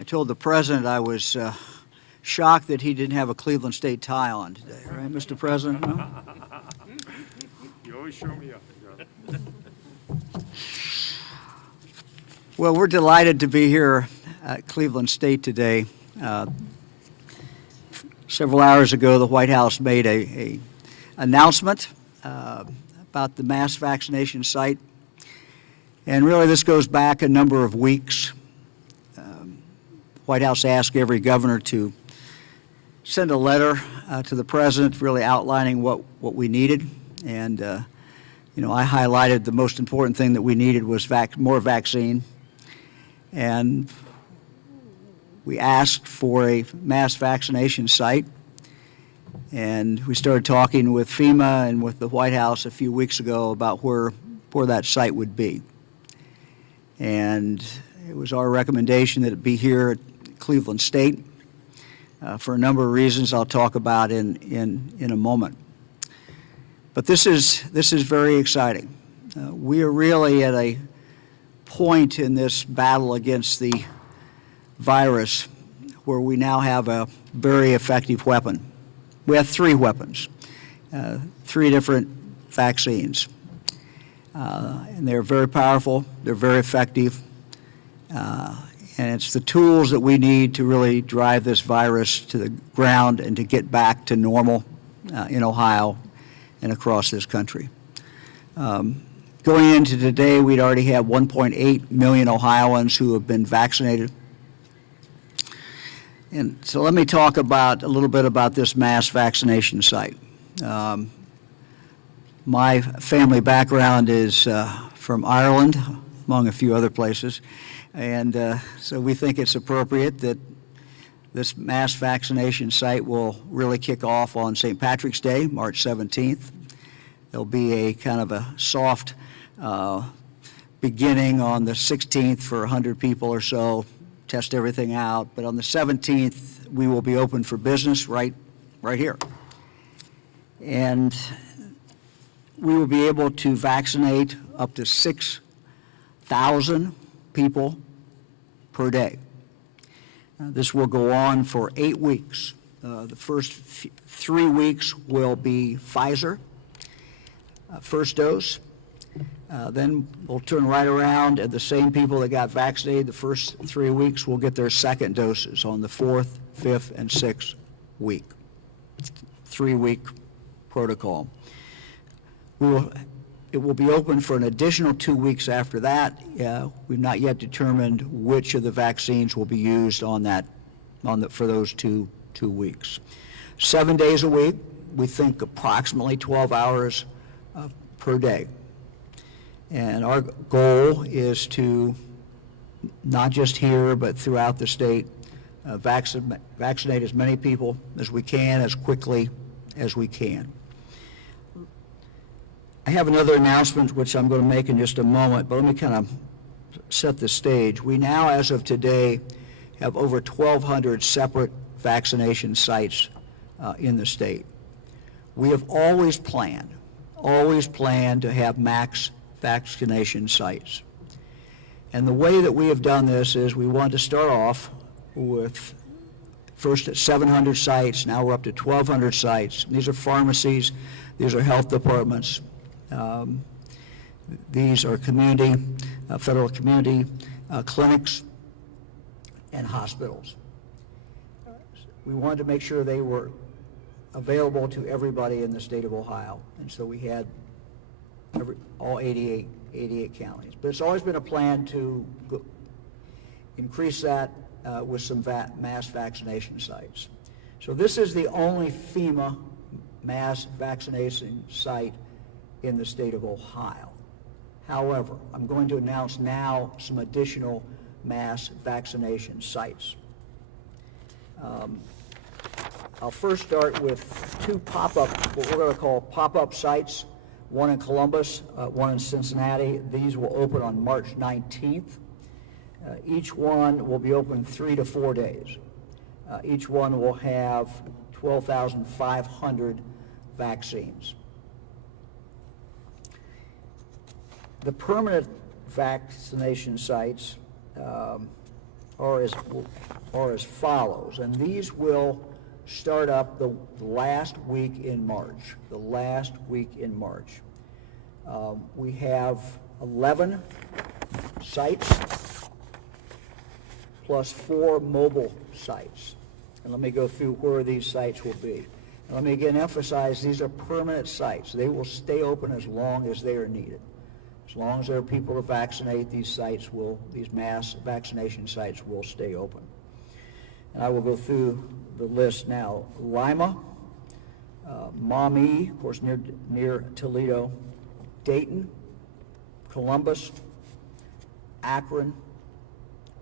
I told the president I was shocked that he didn't have a Cleveland State tie on today, right, Mr. President? No? You always show me up. Well, we're delighted to be here at Cleveland State today. Several hours ago, the White House made a announcement about the mass vaccination site. And really, this goes back a number of weeks. White House asked every governor to send a letter to the president really outlining what we needed. And, you know, I highlighted the most important thing that we needed was more vaccine. And we asked for a mass vaccination site. And we started talking with FEMA and with the White House a few weeks ago about where that site would be. And it was our recommendation that it be here at Cleveland State for a number of reasons I'll talk about in a moment. But this is very exciting. We are really at a point in this battle against the virus where we now have a very effective weapon. We have three weapons, three different vaccines. And they're very powerful, they're very effective, and it's the tools that we need to really drive this virus to the ground and to get back to normal in Ohio and across this country. Going into today, we'd already have 1.8 million Ohioans who have been vaccinated. And so let me talk a little bit about this mass vaccination site. My family background is from Ireland, among a few other places, and so we think it's appropriate that this mass vaccination site will really kick off on St. Patrick's Day, March 17th. There'll be a kind of a soft beginning on the 16th for 100 people or so, test everything out, but on the 17th we will be open for business right here. And we will be able to vaccinate up to 6,000 people per day. This will go on for 8 weeks. The first 3 weeks will be Pfizer, first dose. Then we'll turn right around, and the same people that got vaccinated the first 3 weeks will get their second doses on the 4th, 5th, and 6th week. 3-week protocol. It will be open for an additional 2 weeks after that. We've not yet determined which of the vaccines will be used for those two weeks. 7 days a week, we think approximately 12 hours per day. And our goal is to, not just here, but throughout the state, vaccinate as many people as we can, as quickly as we can. I have another announcement which I'm going to make in just a moment, but let me kind of set the stage. We now, as of today, have over 1,200 separate vaccination sites in the state. We have always planned to have max vaccination sites. And the way that we have done this is we wanted to start off with first at 700 sites, now we're up to 1,200 sites. These are pharmacies, these are health departments, these are community, federal community clinics and hospitals. We wanted to make sure they were available to everybody in the state of Ohio, and so we had all 88 counties. But it's always been a plan to increase that with some mass vaccination sites. So this is the only FEMA mass vaccination site in the state of Ohio. However, I'm going to announce now some additional mass vaccination sites. I'll first start with two pop-up, what we're going to call pop-up sites, one in Columbus, one in Cincinnati. These will open on March 19th. Each one will be open 3 to 4 days. Each one will have 12,500 vaccines. The permanent vaccination sites are as follows, and these will start up the last week in March, we have 11 sites plus 4 mobile sites. And let me go through where these sites will be. And let me again emphasize, these are permanent sites. They will stay open as long as they are needed. As long as there are people to vaccinate, these mass vaccination sites will stay open. And I will go through the list now. Lima, Maumee, of course, near Toledo, Dayton, Columbus, Akron,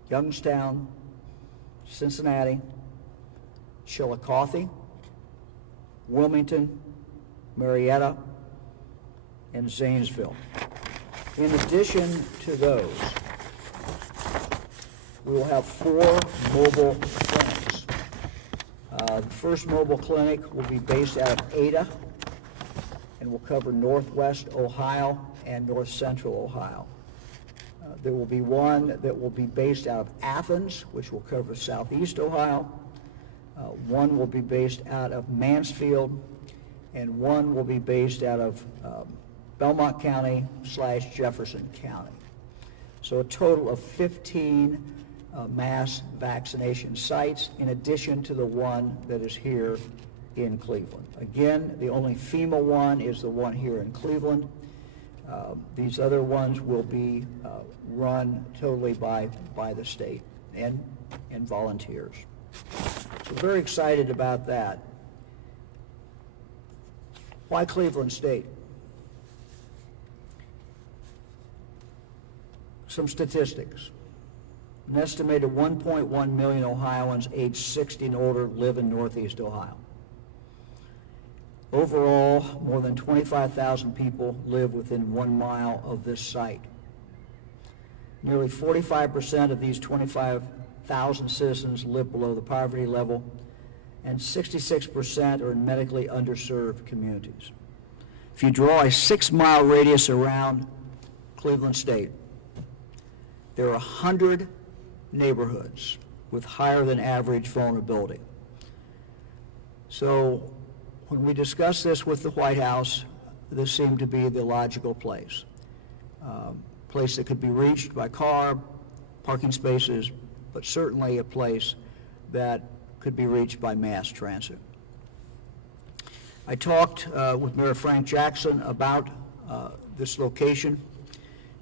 Youngstown, Cincinnati, Chillicothe, Wilmington, Marietta, and Zanesville. In addition to those, we will have 4 mobile clinics. The first mobile clinic will be based out of Ada and will cover Northwest Ohio and North Central Ohio. There will be one that will be based out of Athens, which will cover Southeast Ohio. One will be based out of Mansfield, and one will be based out of Belmont County / Jefferson County. So a total of 15 mass vaccination sites, in addition to the one that is here in Cleveland. Again, the only FEMA one is the one here in Cleveland. These other ones will be run totally by the state and volunteers. So very excited about that. Why Cleveland State? Some statistics. An estimated 1.1 million Ohioans aged 60 and older live in Northeast Ohio. Overall, more than 25,000 people live within 1 mile of this site. Nearly 45% of these 25,000 citizens live below the poverty level, and 66% are in medically underserved communities. If you draw a 6-mile radius around Cleveland State, there are 100 neighborhoods with higher than average vulnerability. So when we discussed this with the White House, this seemed to be the logical place. Place that could be reached by car, parking spaces, but certainly a place that could be reached by mass transit. I talked with Mayor Frank Jackson about this location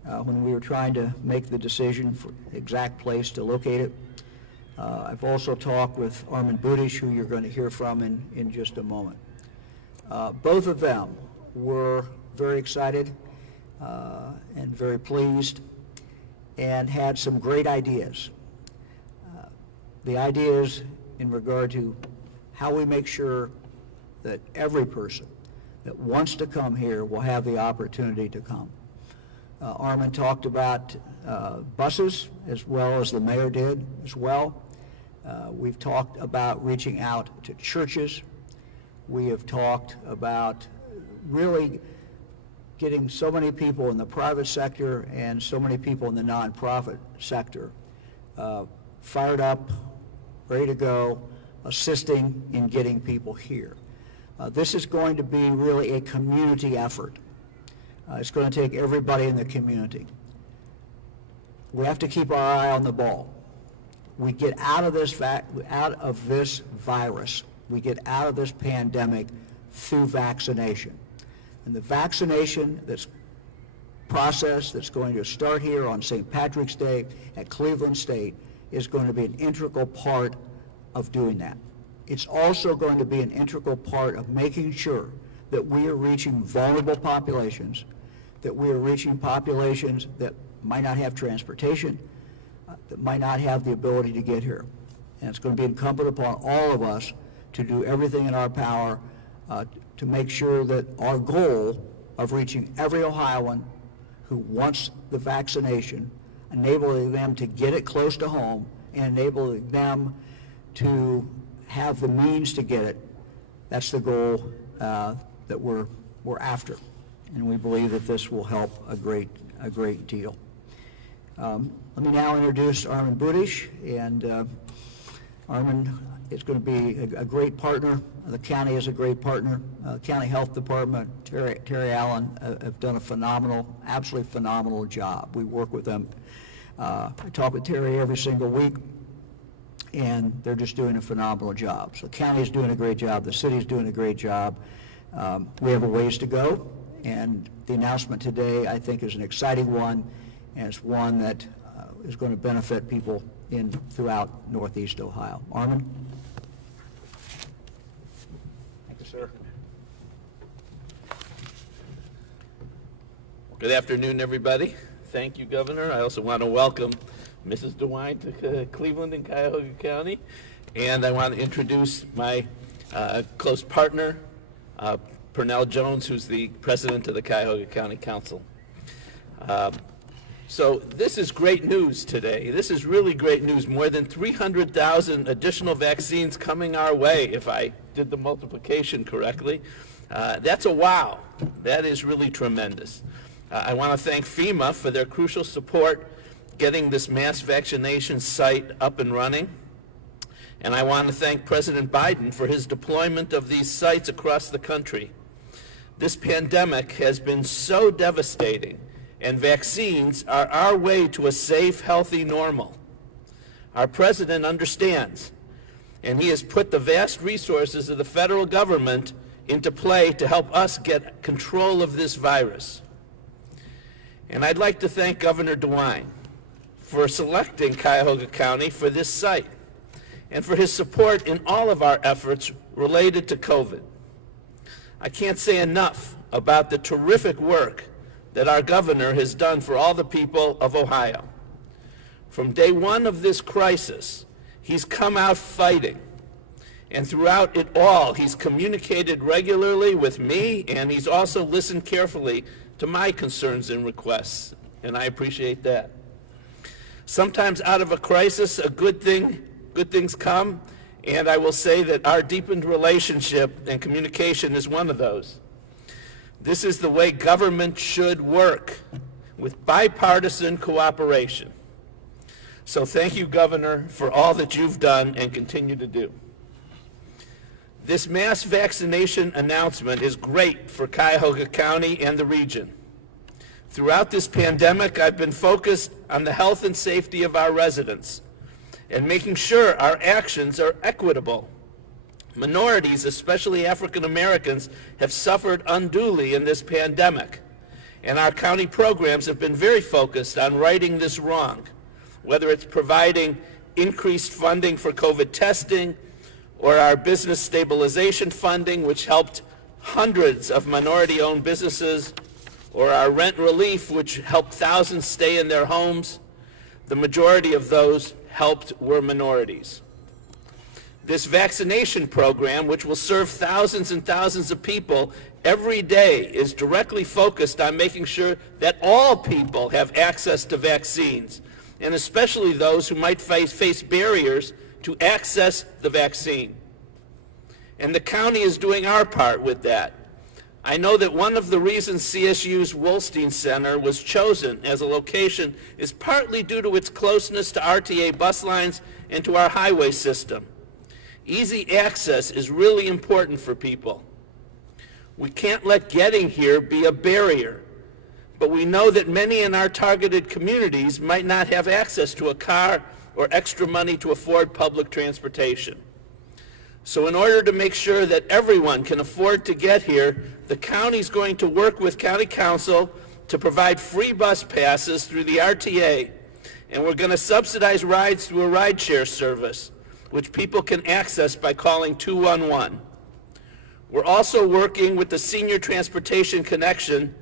when we were trying to make the decision for the exact place to locate it. I've also talked with Armin Budish, who you're going to hear from in just a moment. Both of them were very excited and very pleased and had some great ideas. The ideas in regard to how we make sure that every person that wants to come here will have the opportunity to come. Armin talked about buses, as well as the mayor did as well. We've talked about reaching out to churches. We have talked about really getting so many people in the private sector and so many people in the nonprofit sector fired up, ready to go, assisting in getting people here. This is going to be really a community effort. It's going to take everybody in the community. We have to keep our eye on the ball. We get out of this virus, we get out of this pandemic through vaccination. And the vaccination process that's going to start here on St. Patrick's Day at Cleveland State is going to be an integral part of doing that. It's also going to be an integral part of making sure that we are reaching vulnerable populations, that we are reaching populations that might not have transportation, that might not have the ability to get here. And it's going to be incumbent upon all of us to do everything in our power to make sure that our goal of reaching every Ohioan who wants the vaccination, enabling them to get it close to home, and enabling them to have the means to get it, that's the goal that we're after. And we believe that this will help a great deal. Let me now introduce Armin Budish, and Armin is going to be a great partner. The county is a great partner. County Health Department, Terry Allen have done a absolutely phenomenal job. We work with them. I talk with Terry every single week, and they're just doing a phenomenal job. So the county is doing a great job. The city is doing a great job. We have a ways to go, and the announcement today, I think, is an exciting one, and it's one that is going to benefit people throughout Northeast Ohio. Armin? Thank you, sir. Good afternoon, everybody. Thank you, Governor. I also want to welcome Mrs. DeWine to Cleveland and Cuyahoga County. And I want to introduce my close partner, Pernell Jones, who's the president of the Cuyahoga County Council. So this is great news today. This is really great news. More than 300,000 additional vaccines coming our way, if I did the multiplication correctly. That's a wow. That is really tremendous. I want to thank FEMA for their crucial support getting this mass vaccination site up and running. And I want to thank President Biden for his deployment of these sites across the country. This pandemic has been so devastating, and vaccines are our way to a safe, healthy normal. Our president understands, and he has put the vast resources of the federal government into play to help us get control of this virus. And I'd like to thank Governor DeWine for selecting Cuyahoga County for this site and for his support in all of our efforts related to COVID. I can't say enough about the terrific work that our governor has done for all the people of Ohio. From day one of this crisis, he's come out fighting. And throughout it all, he's communicated regularly with me, and he's also listened carefully to my concerns and requests, and I appreciate that. Sometimes out of a crisis, good things come, and I will say that our deepened relationship and communication is one of those. This is the way government should work, with bipartisan cooperation. So thank you, Governor, for all that you've done and continue to do. This mass vaccination announcement is great for Cuyahoga County and the region. Throughout this pandemic, I've been focused on the health and safety of our residents and making sure our actions are equitable. Minorities, especially African Americans, have suffered unduly in this pandemic, and our county programs have been very focused on righting this wrong, whether it's providing increased funding for COVID testing or our business stabilization funding, which helped hundreds of minority-owned businesses, or our rent relief, which helped thousands stay in their homes. The majority of those helped were minorities. This vaccination program, which will serve thousands and thousands of people every day, is directly focused on making sure that all people have access to vaccines, and especially those who might face barriers to access the vaccine. And the county is doing our part with that. I know that one of the reasons CSU's Wolstein Center was chosen as a location is partly due to its closeness to RTA bus lines and to our highway system. Easy access is really important for people. We can't let getting here be a barrier, but we know that many in our targeted communities might not have access to a car or extra money to afford public transportation. So in order to make sure that everyone can afford to get here, the county's going to work with County Council to provide free bus passes through the RTA, and we're going to subsidize rides through a rideshare service, which people can access by calling 211. We're also working with the Senior Transportation Connection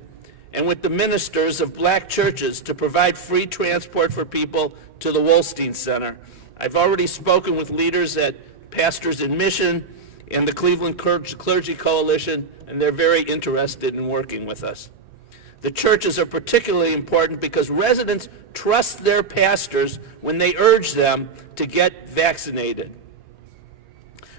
and with the ministers of black churches to provide free transport for people to the Wolstein Center. I've already spoken with leaders at Pastors in Mission and the Cleveland Clergy Coalition, and they're very interested in working with us. The churches are particularly important because residents trust their pastors when they urge them to get vaccinated.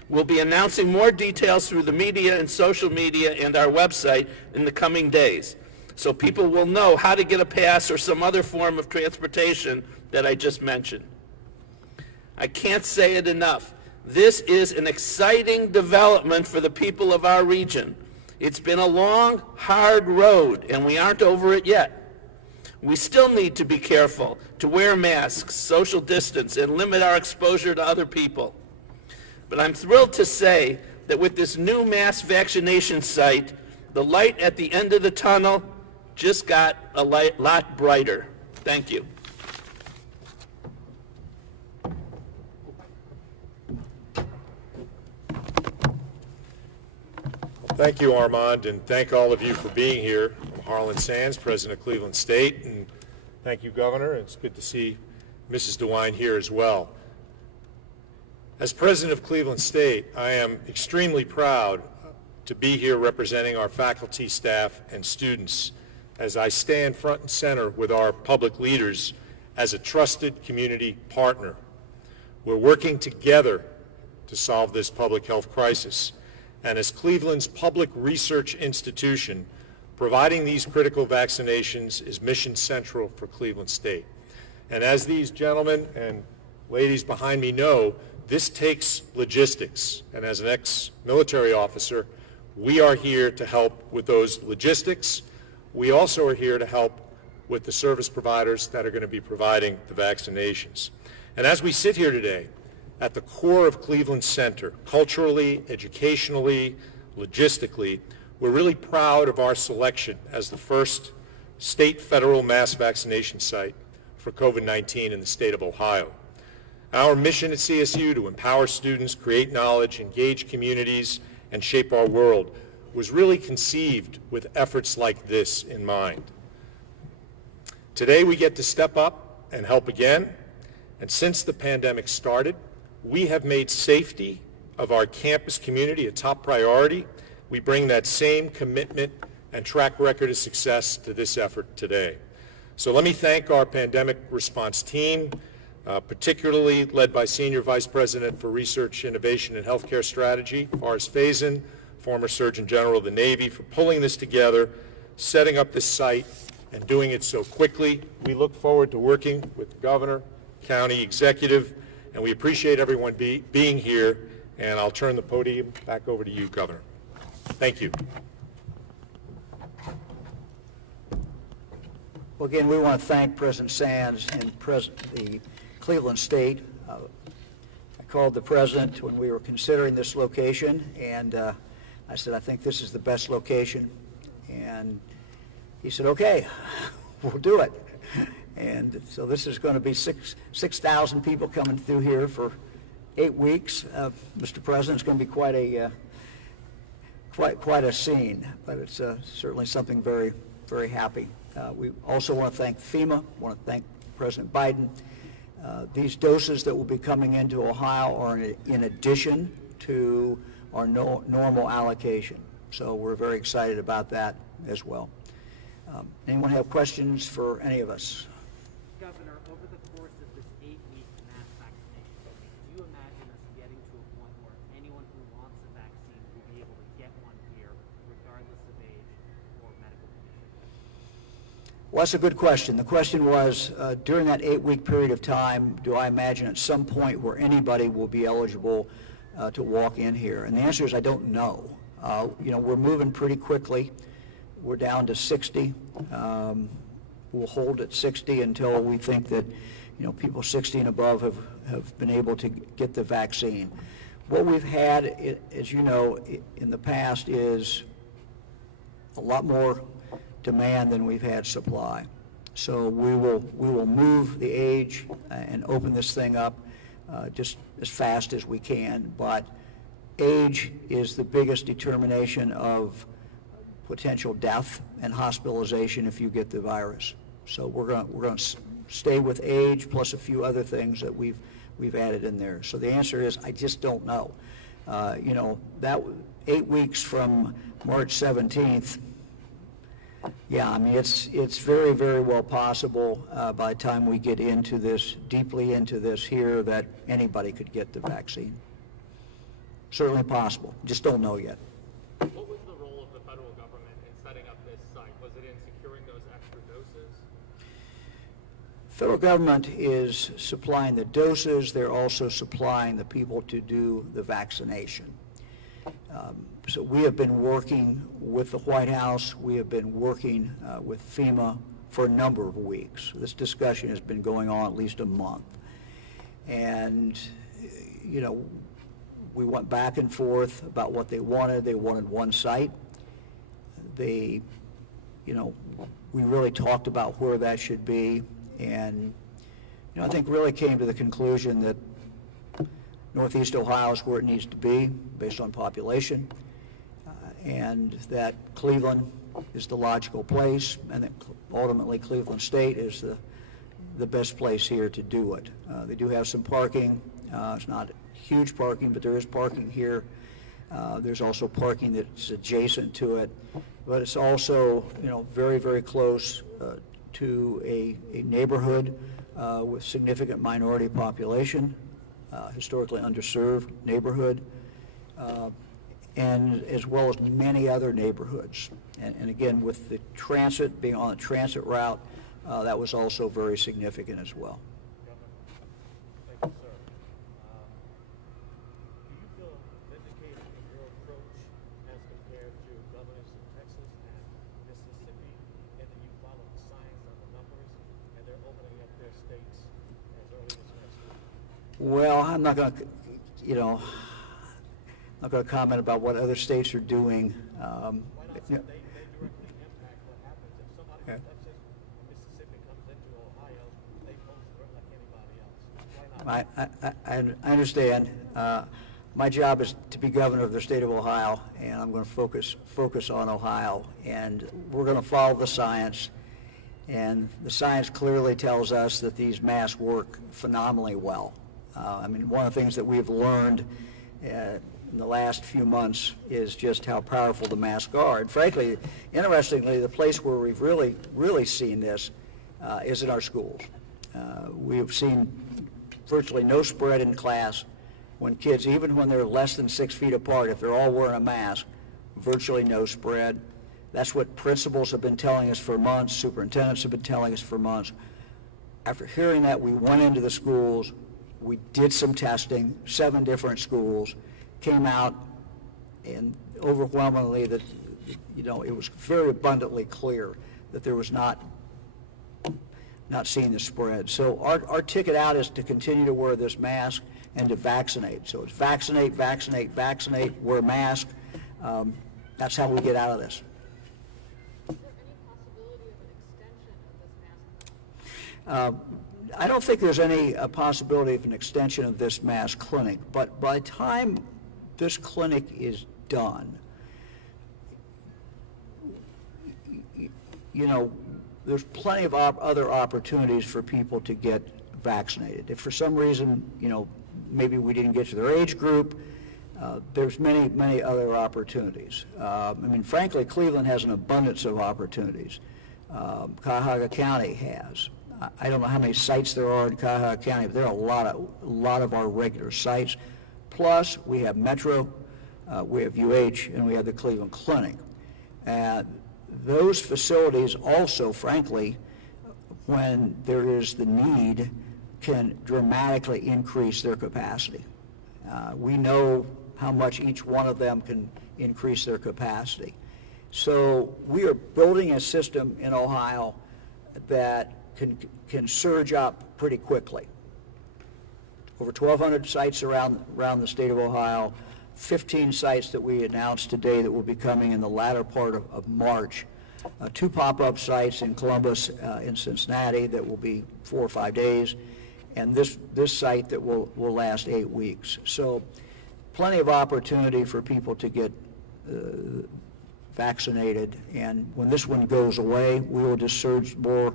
We'll be announcing more details through the media and social media and our website in the coming days. so people will know how to get a pass or some other form of transportation that I just mentioned. I can't say it enough. This is an exciting development for the people of our region. It's been a long, hard road, and we aren't over it yet. We still need to be careful, to wear masks, social distance, and limit our exposure to other people. But I'm thrilled to say that with this new mass vaccination site, the light at the end of the tunnel just got a lot brighter. Thank you. Thank you, Armand, and thank all of you for being here. I'm Harlan Sands, President of Cleveland State, and thank you, Governor. It's good to see Mrs. DeWine here as well. As President of Cleveland State, I am extremely proud to be here representing our faculty, staff, and students as I stand front and center with our public leaders as a trusted community partner. We're working together to solve this public health crisis. And as Cleveland's public research institution, providing these critical vaccinations is mission central for Cleveland State. And as these gentlemen and ladies behind me know, this takes logistics. And as an ex-military officer, we are here to help with those logistics. We also are here to help with the service providers that are going to be providing the vaccinations. And as we sit here today, at the core of Cleveland Center, culturally, educationally, logistically, we're really proud of our selection as the first state federal mass vaccination site for COVID-19 in the state of Ohio. Our mission at CSU to empower students, create knowledge, engage communities, and shape our world was really conceived with efforts like this in mind. Today we get to step up and help again, and since the pandemic started, we have made safety of our campus community a top priority. We bring that same commitment and track record of success to this effort today. So let me thank our pandemic response team, particularly led by Senior Vice President for Research, Innovation, and Healthcare Strategy, Forrest Faison, former Surgeon General of the Navy, for pulling this together, setting up this site, and doing it so quickly. We look forward to working with the Governor, County Executive, and we appreciate everyone being here, and I'll turn the podium back over to you, Governor. Thank you. Well, again, we want to thank President Sands and the Cleveland State. I called the president when we were considering this location, and I said, I think this is the best location. And he said, okay, we'll do it. And so this is going to be 6,000 people coming through here for 8 weeks. Mr. President, it's going to be quite a scene, but it's certainly something very, very happy. We also want to thank FEMA, want to thank President Biden. These doses that will be coming into Ohio are in addition to our normal allocation. So we're very excited about that as well. Anyone have questions for any of us? Governor, over the course of this 8-week mass vaccination, do you imagine us getting to a point where anyone who wants a vaccine will be able to get one here, regardless of age or medical condition? Well, that's a good question. The question was, during that 8-week period of time, do I imagine at some point where anybody will be eligible to walk in here? And the answer is I don't know. We're moving pretty quickly. We're down to 60. We'll hold at 60 until we think that, people 60 and above have been able to get the vaccine. What we've had, as you know, in the past is a lot more demand than we've had supply. So we will move the age and open this thing up just as fast as we can. But age is the biggest determination of potential death and hospitalization if you get the virus. So we're going to stay with age plus a few other things that we've added in there. So the answer is I just don't know. That 8 weeks from March 17th. Yeah, I mean it's very, very well possible by the time we get into this, deeply into this here, that anybody could get the vaccine. Certainly possible. Just don't know yet. What was the role of the federal government in setting up this site? Was it in securing Federal government is supplying the doses. They're also supplying the people to do the vaccination. So we have been working with the White House. We have been working with FEMA for a number of weeks. This discussion has been going on at least a month. And, you know, we went back and forth about what they wanted. They wanted one site. They, you know, we really talked about where that should be. And, you know, I think really came to the conclusion that Northeast Ohio is where it needs to be based on population, and that Cleveland is the logical place, and that ultimately Cleveland State is the best place here to do it. They do have some parking. It's not huge parking, but there is parking here. There's also parking that's adjacent to it, but it's also, you know, very, very close to a neighborhood with significant minority population, historically underserved neighborhood, and as well as many other neighborhoods. And again, with the transit, being on a transit route, that was also very significant as well. Thank you, sir. Do you feel vindicated in your approach as compared to governors in Texas and Mississippi, in that you follow the science and the numbers, and they're opening up their states as early as next week? Well, I'm not going to, you know, not going to comment about what other states are doing. Why not? So they directly impact what happens. If somebody from Texas or Mississippi comes into Ohio, they post like anybody else. Why not? I understand. My job is to be governor of the state of Ohio, and I'm going to focus on Ohio. And we're going to follow the science. And the science clearly tells us that these masks work phenomenally well. I mean, one of the things that we've learned in the last few months is just how powerful the masks are. And frankly, interestingly, the place where we've really seen this is in our schools. We've seen virtually no spread in class when kids, even when they're less than 6 feet apart, if they're all wearing a mask, virtually no spread. That's what principals have been telling us for months, superintendents have been telling us for months. After hearing that, we went into the schools, we did some testing, 7 different schools, came out, and overwhelmingly that, you know, it was very abundantly clear that there was not seeing the spread. So our ticket out is to continue to wear this mask and to vaccinate. So it's vaccinate, vaccinate, vaccinate, wear mask. That's how we get out of this. Is there any possibility of an extension of this mask? I don't think there's any possibility of an extension of this mask clinic, but by the time this clinic is done, you know, there's plenty of other opportunities for people to get vaccinated. If for some reason, you know, maybe we didn't get to their age group, there's many other opportunities. I mean, frankly, Cleveland has an abundance of opportunities. Cuyahoga County has. I don't know how many sites there are in Cuyahoga County, but there are a lot of our regular sites. Plus, we have Metro, we have UH, and we have the Cleveland Clinic. Those facilities also, frankly, when there is the need, can dramatically increase their capacity. We know how much each one of them can increase their capacity. So we are building a system in Ohio that can surge up pretty quickly. Over 1,200 sites around the state of Ohio, 15 sites that we announced today that will be coming in the latter part of March. 2 pop-up sites in Columbus, in Cincinnati that will be 4 or 5 days, and this site that will last 8 weeks. So plenty of opportunity for people to get vaccinated, and when this one goes away, we will just surge more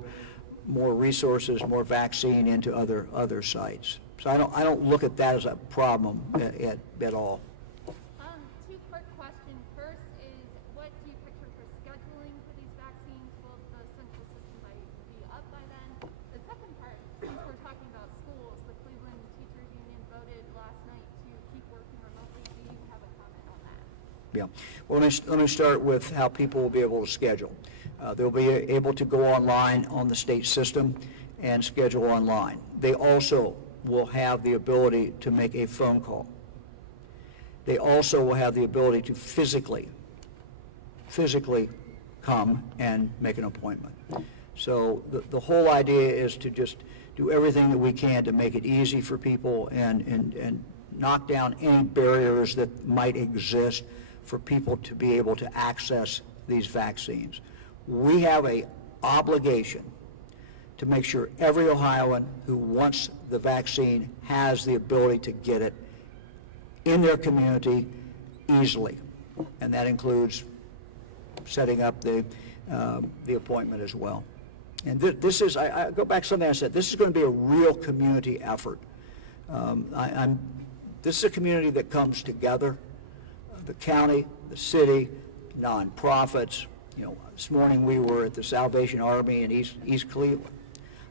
resources, more vaccine into other sites. So I don't look at that as a problem at all. 2-part question. First is, what do you picture for scheduling for these vaccines? Will the central system be up by then? The second part, since we're talking about schools, the Cleveland Teachers Union voted last night to keep working remotely. Do you have a comment on that? Yeah. Well, let me start with how people will be able to schedule. They'll be able to go online on the state system, and schedule online. They also will have the ability to make a phone call. They also will have the ability to physically come and make an appointment. So the whole idea is to just do everything that we can to make it easy for people and knock down any barriers that might exist for people to be able to access these vaccines. We have an obligation to make sure every Ohioan who wants the vaccine has the ability to get it in their community easily. And that includes setting up the appointment as well. And this is, I go back to something I said, this is going to be a real community effort. This is a community that comes together, the county, the city, nonprofits. You know, this morning we were at the Salvation Army in East Cleveland.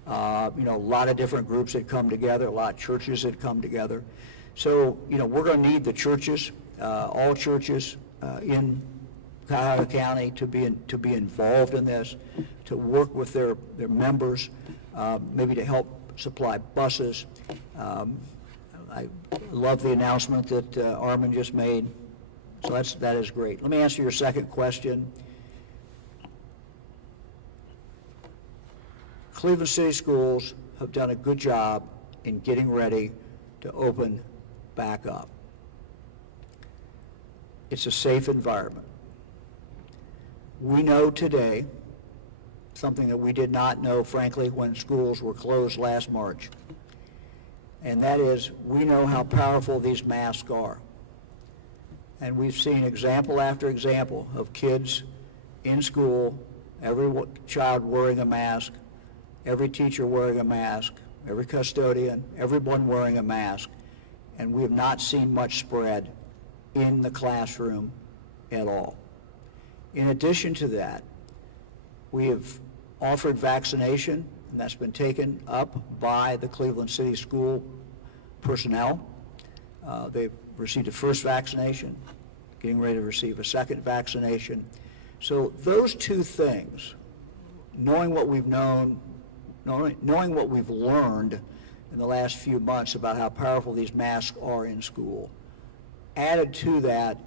You know, a lot of different groups had come together, a lot of churches had come together. So, you know, we're going to need the churches, all churches in Cuyahoga County to be involved in this, to work with their members, maybe to help supply buses. I love the announcement that Armin just made, so that is great. Let me answer your second question. Cleveland City Schools have done a good job in getting ready to open back up. It's a safe environment. We know today something that we did not know, frankly, when schools were closed last March. And that is, we know how powerful these masks are. And we've seen example after example of kids in school, every child wearing a mask, every teacher wearing a mask, every custodian, everyone wearing a mask. And we have not seen much spread in the classroom at all. In addition to that, we have offered vaccination, and that's been taken up by the Cleveland City School personnel. They've received a first vaccination, getting ready to receive a second vaccination. So those two things, knowing what we've known, knowing what we've learned in the last few months about how powerful these masks are in school, added to that,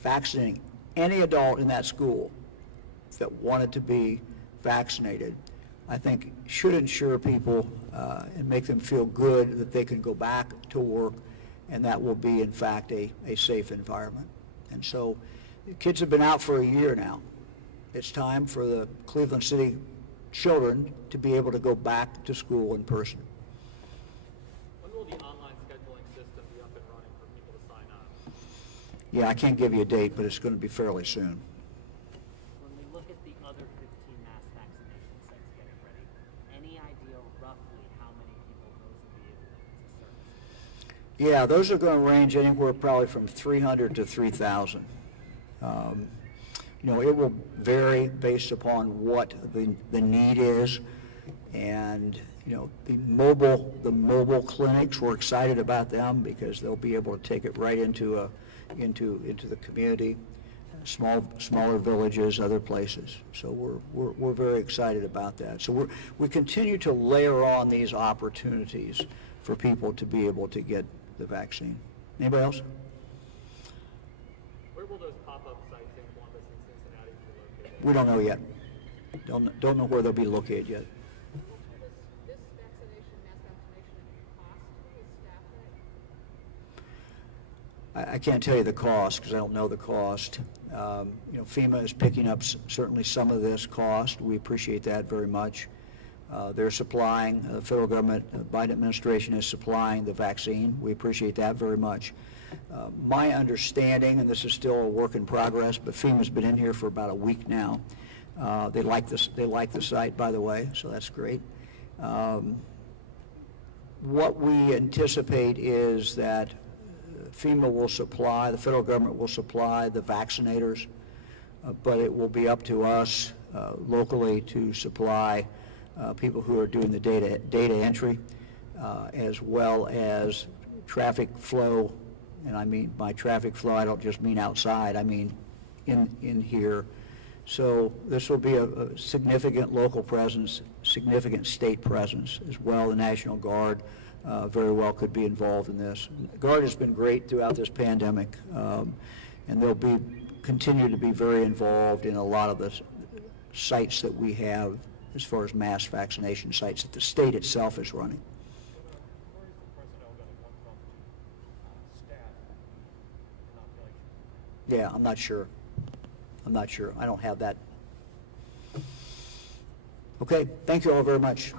vaccinating any adult in that school that wanted to be vaccinated, I think should ensure people and make them feel good that they can go back to work, and that will be, in fact, a safe environment. And so the kids have been out for a year now. It's time for the Cleveland City children to be able to go back to school in person. When will the online scheduling system be up and running for people to sign up? Yeah, I can't give you a date, but it's going to be fairly soon. When we look at the other 15 mass vaccination sites getting ready, any idea roughly how many people those will be able to serve? Yeah, those are going to range anywhere probably from 300 to 3,000. You know, it will vary based upon what the need is, and you know, the mobile clinics, we're excited about them because they'll be able to take it right into the community, smaller villages, other places. So we're very excited about that. So we continue to layer on these opportunities for people to be able to get the vaccine. Anybody else? Where will those pop-up sites in Columbus and Cincinnati be located? We don't know yet. Don't know where they'll be located yet. This vaccination, mass vaccination, cost to the staff? I can't tell you the cost because I don't know the cost. You know, FEMA is picking up certainly some of this cost. We appreciate that very much. They're supplying, the federal government, Biden administration is supplying the vaccine. We appreciate that very much. My understanding, and this is still a work in progress, but FEMA's been in here for about a week now. They like the site, by the way, so that's great. What we anticipate is that FEMA will supply, the federal government will supply the vaccinators, but it will be up to us locally to supply people who are doing the data entry, as well as traffic flow. And I mean, by traffic flow, I don't just mean outside, I mean in here, So this will be a significant local presence, significant state presence as well. The National Guard very well could be involved in this. The Guard has been great throughout this pandemic, and they'll continue to be very involved in a lot of the sites that we have as far as mass vaccination sites that the state itself is running. Where is the personnel going to come from to staff inoculation? Yeah, I'm not sure. I don't have that. Okay, thank you all very much.